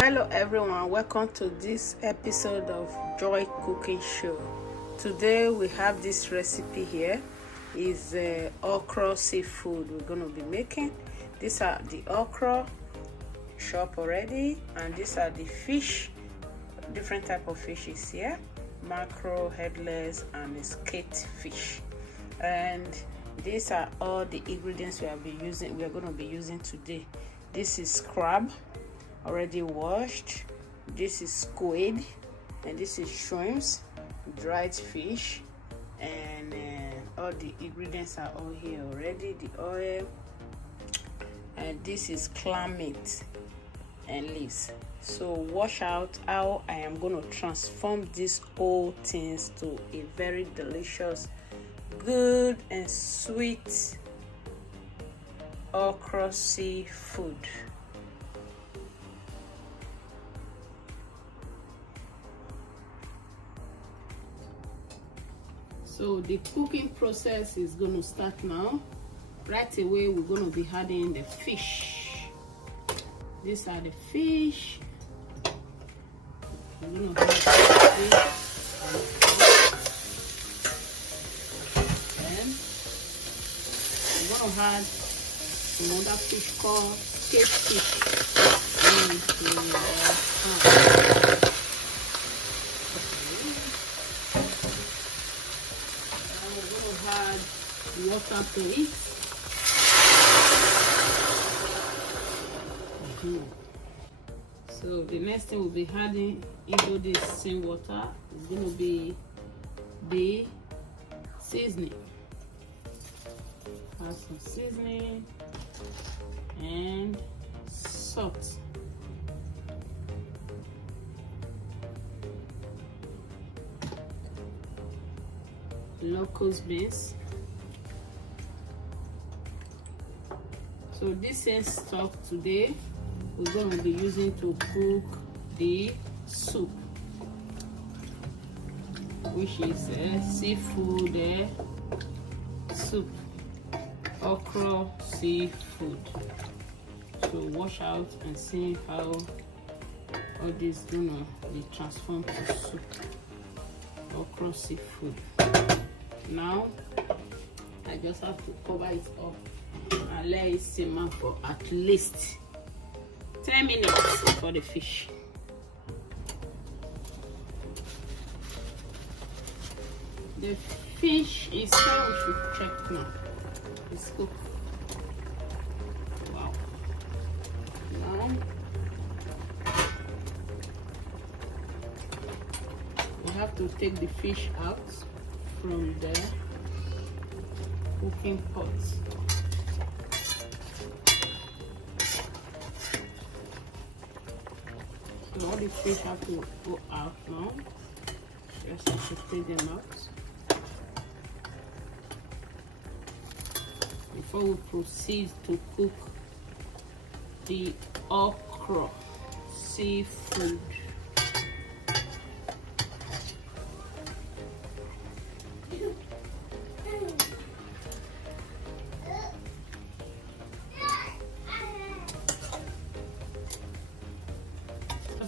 Hello everyone, welcome to this episode of Joy Cooking Show. Today we have this recipe here. Is okra seafood we're going to be making. These are the okra chopped already, and these are the fish, different type of fishes here: mackerel, headless, and skate fish. And these are all the ingredients we are going to be using today. This is crab, already washed. This is squid, and this is shrimps, dried fish, and all the ingredients are all here already. The oil, and this is clam meat and leaves. So watch out how I am going to transform these whole things to a very delicious, good and sweet okra seafood. So the cooking process is going to start now. Right away, we're going to be adding the fish. These are the fish. We're going to add the fish. And we're going to add another fish called skate fish. Add water to it. So the next thing we'll be adding into this same water is going to be the seasoning. Add some seasoning and salt. Locust beans. So this is stock today we're going to be using to cook the soup, which is seafood soup, okra seafood. So watch out and see how all this is gonna be transformed to soup, okra seafood. Now I just have to cover it up and let it simmer for at least 10 minutes for the fish. The fish is how we should check now. It's cooked. Wow. Now we have to take the fish out from the cooking pot. So all the fish have to go out now. Just have to take them out before we proceed to cook the okra seafood.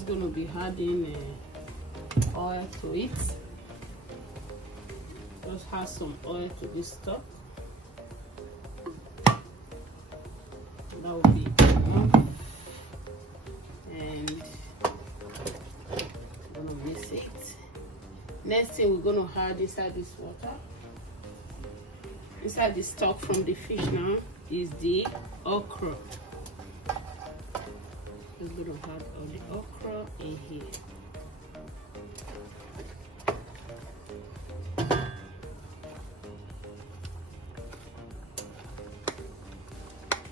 Going to be adding oil to it. Just add some oil to this stock. That will be enough. And I'm going to mix it. Next thing we're going to add inside this water, inside the stock from the fish now, is the okra. I'm going to add all the okra in here.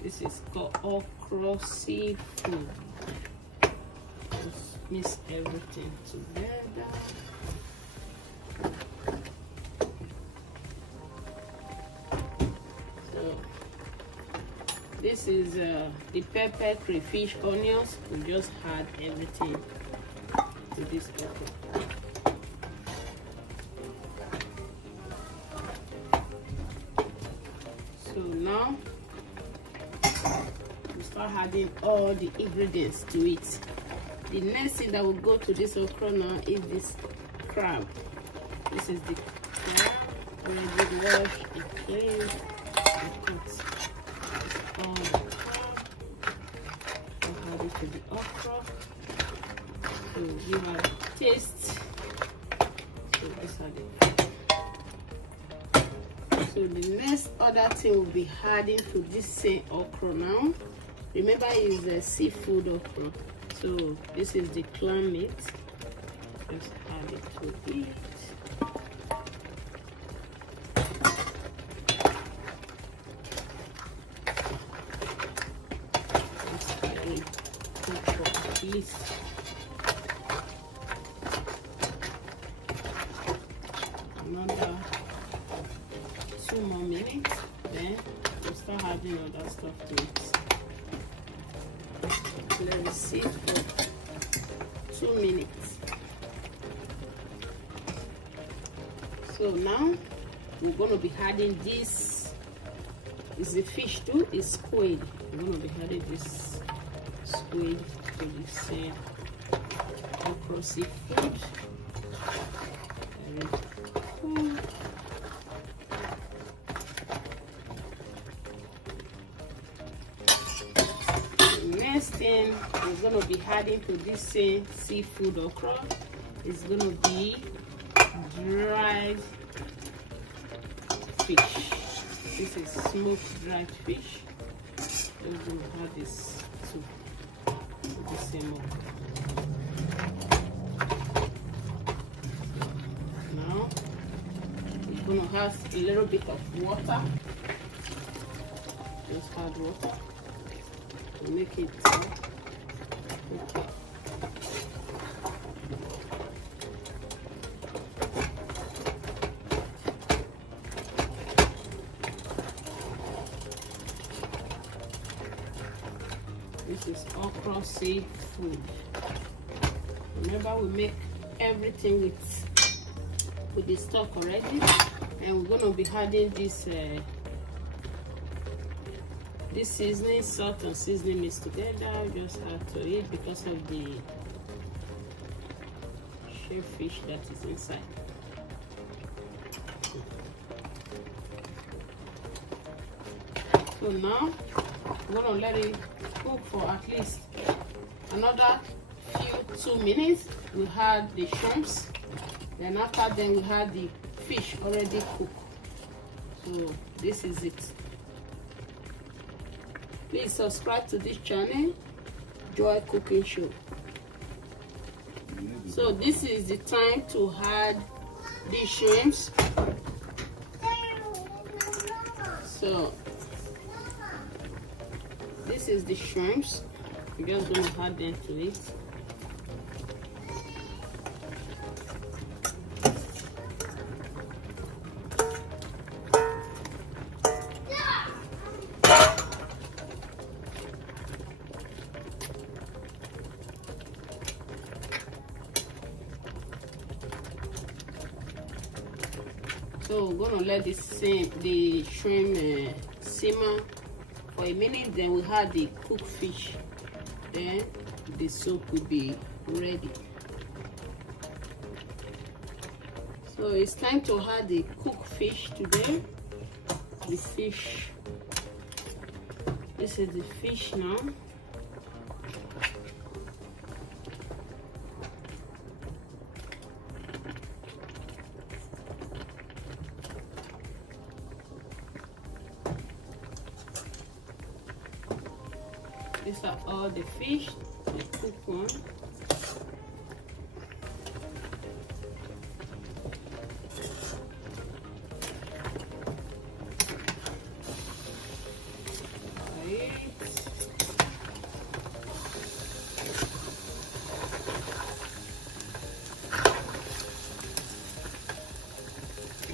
This is called okra seafood. Just mix everything together. So this is the pepper, crayfish, onions. We just add everything to this okra. So now we start adding all the ingredients to it. The next thing that will go to this okra now is this crab. This is the crab, already washed and cleaned and cut. It's all the crab. I'll add it to the okra. So give a taste. So this are the. So the next other thing we'll be adding to this same okra now. Remember, it's a seafood okra. So this is the clam meat. Just add it to it. Cook for at least another 2 more minutes. Then we'll start adding other stuff to it. Let it sit for 2 minutes. So now we're going to be adding this. Is the fish too? Is squid. We're going to be adding this squid to the same okra seafood. Next thing we're going to be adding to this same seafood okra is going to be dried fish. This is smoked dried fish. We're going to add this to the same okra. Now we're going to have a little bit of water. Just add water. Make it okay. This is okra seafood. Remember, we make everything with the stock already, and we're going to be adding this this seasoning, salt and seasoning mixed together. Just add to it because of the shellfish that is inside. So now we're gonna let it cook for at least another 2 minutes. We had the shrimps, then after then we had the fish already cooked. So this is it. Please subscribe to this channel, Joy Cooking Show. So this is the time to add the shrimps. So this is the shrimps. We're just going to add them to it. So we're gonna let the shrimp simmer for a minute. Then we have the cooked fish. Then the soup will be ready. So it's time to add the cooked fish today. The fish. This is the fish now. These are all the fish, the cooked one.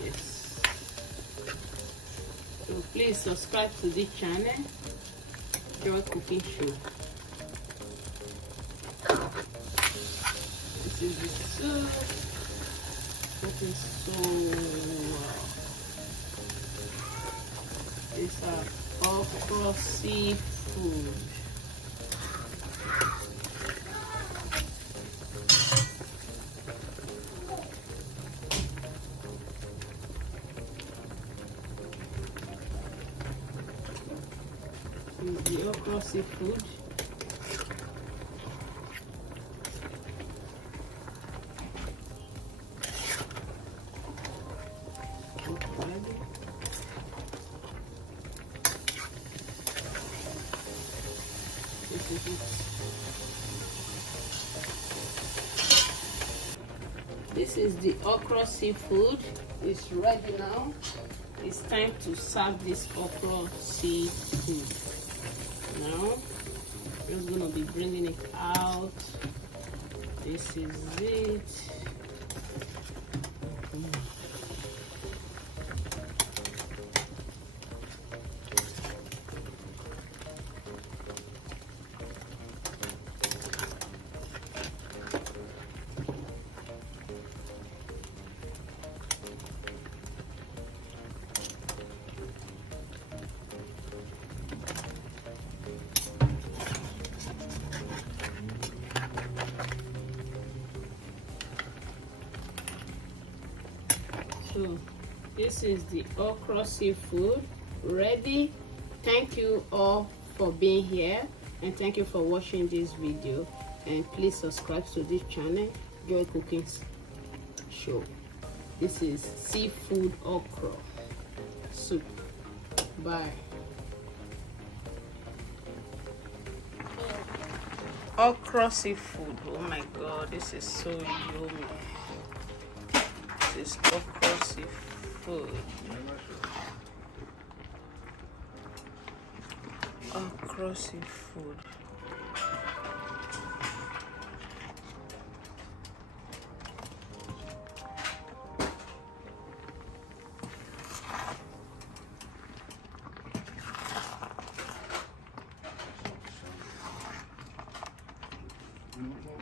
Yes. So please subscribe to this channel, Joy Cooking Show. This is the soup. Cooking so well. These are okra seafood. This is the okra seafood. This is it. This is the okra seafood. It's ready now. It's time to serve this okra seafood. Now, I'm just gonna be bringing it out. This is it. So this is the okra seafood ready. Thank you all for being here, and thank you for watching this video, and please subscribe to this channel, Joy Cooking Show. This is seafood okra soup. Bye. Okra seafood, oh my god, this is so yummy. This is okra seafood. Okra seafood. Mm-hmm.